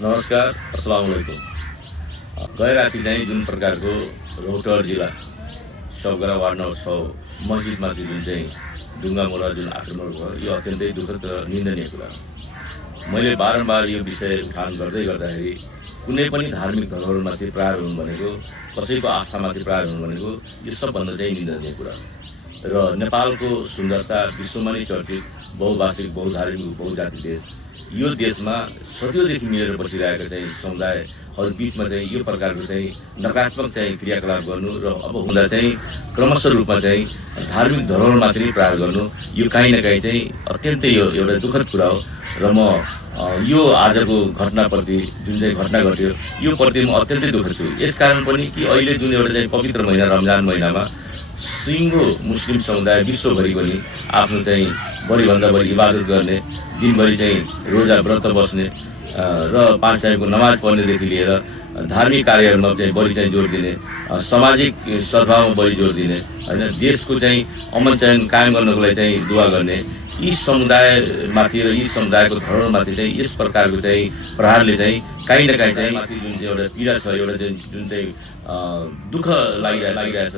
नमस्कार, अस्सलाम वालेकुम। गए राति चाहिँ जुन प्रकारको रौतहट जिल्ला सबगरा वार्ड नम्बर 6 मस्जिदमाथि जुन चाहिँ ढुङ्गामुला जुन आक्रमण भयो, यो अत्यन्तै दुःखद र निन्दनीय कुरा हो। मैले बारम्बार यो विषय उठान गर्दै गर्दाखेरि कुनै पनि धार्मिक धरोहरमाथि प्रहार हुनु भनेको, कसैको आस्थामाथि प्रहार हुनु भनेको यो सबभन्दा चाहिँ निन्दनीय कुरा हो। र नेपालको सुन्दरता विश्वमा नै चर्चित बहुभाषिक, बहुधार्मिक, बहुजाति देश, यो देशमा सदियोदेखि मिलेर बसिरहेका चाहिँ समुदायहरू बीचमा चाहिँ यो प्रकारको चाहिँ नकारात्मक चाहिँ क्रियाकलाप गर्नु र अब हुँदा चाहिँ क्रमशः रूपमा चाहिँ धार्मिक धरोहरमाथि नै प्रहार गर्नु, यो काहीँ न काहीँ चाहिँ अत्यन्तै यो एउटा दुःखद कुरा हो। र म यो आजको घटनाप्रति जुन चाहिँ घटना घट्यो यो प्रति म अत्यन्तै दुःखद छु। यसकारण पनि कि अहिले जुन एउटा चाहिँ पवित्र महिना रमजान महिनामा सिङ्गो मुस्लिम समुदाय विश्वभरि पनि आफ्नो चाहिँ बढीभन्दा बढी इबादत गर्ने, दिनभरि चाहिँ रोजा व्रत बस्ने र 5 टाइमको नमाज पढ्नेदेखि लिएर धार्मिक कार्यहरूमा चाहिँ बढी चाहिँ जोड दिने, सामाजिक सद्भावमा बढी जोड दिने, होइन, देशको चाहिँ अमन चयन कायम गर्नको लागि चाहिँ दुवा गर्ने, यी समुदायमाथि र यी समुदायको धरोहरमाथि चाहिँ यस प्रकारको चाहिँ प्रहारले चाहिँ काहीँ न काहीँ चाहिँ माथि जुन चाहिँ एउटा पीडा छ, एउटा जुन चाहिँ दुःख लागिरहेछ,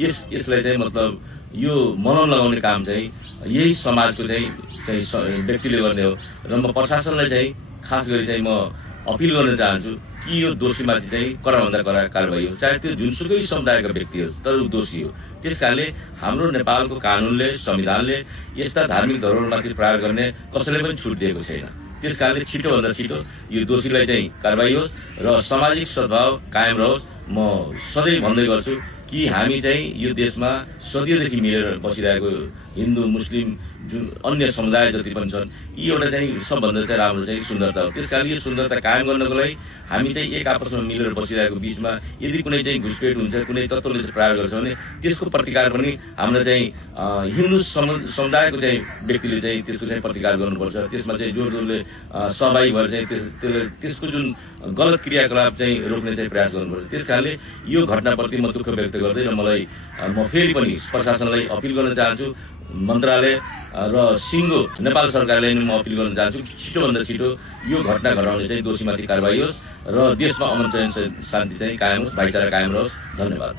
यसलाई चाहिँ मतलब यो मलम लगाउने काम चाहिँ यही समाजको चाहिँ व्यक्तिले गर्ने हो। र म प्रशासनलाई चाहिँ खास गरी चाहिँ म अपिल गर्न चाहन्छु कि यो दोषीमाथि चाहिँ कराभन्दा कडा कारबाही हो, चाहे त्यो जुनसुकै समुदायका व्यक्ति हो, तर ऊ दोषी हो। त्यस कारणले हाम्रो नेपालको कानुनले, संविधानले यस्ता धार्मिक धरोहरमाथि प्रहार गर्ने कसैलाई पनि छुट दिएको छैन। त्यस कारणले छिटोभन्दा छिटो यो दोषीलाई चाहिँ कारबाही होस् र सामाजिक सद्भाव कायम रहोस्। म सधैँ भन्दै गर्छु कि हामी चाहिँ यो देशमा सदियोदेखि मिलेर बसिरहेको हिन्दू, मुस्लिम, जुन अन्य समुदाय जति पनि छन्, यी एउटा चाहिँ सबभन्दा चाहिँ राम्रो चाहिँ सुन्दरता हो। त्यस कारण यो सुन्दरता कायम गर्नको लागि हामी चाहिँ एक आपसमा मिलेर बसिरहेको बीचमा यदि कुनै चाहिँ घुसपेट हुन्छ, कुनै तत्त्वले चाहिँ प्रहार गर्छ भने त्यसको प्रतिकार पनि हाम्रो चाहिँ हिन्दू समुदायको चाहिँ व्यक्तिले चाहिँ त्यसको चाहिँ प्रतिकार गर्नुपर्छ। त्यसमा चाहिँ जोड जोडले सहभागी भएर चाहिँ त्यसको जुन गलत क्रियाकलाप चाहिँ रोक्ने चाहिँ प्रयास गर्नुपर्छ। त्यस कारणले यो घटनाप्रति म दुःख व्यक्त गर्दै र म फेरि पनि प्रशासनलाई अपिल गर्न चाहन्छु, मन्त्रालय र सिङ्गो नेपाल सरकारलाई म अपिल गर्न चाहन्छु कि छिटोभन्दा छिटो यो घटना घटाउने चाहिँ दोषीमाथि कारबाही होस् र देशमा अमन चयन शान्ति चाहिँ कायम होस्, भाइचारा कायम रहोस्। धन्यवाद।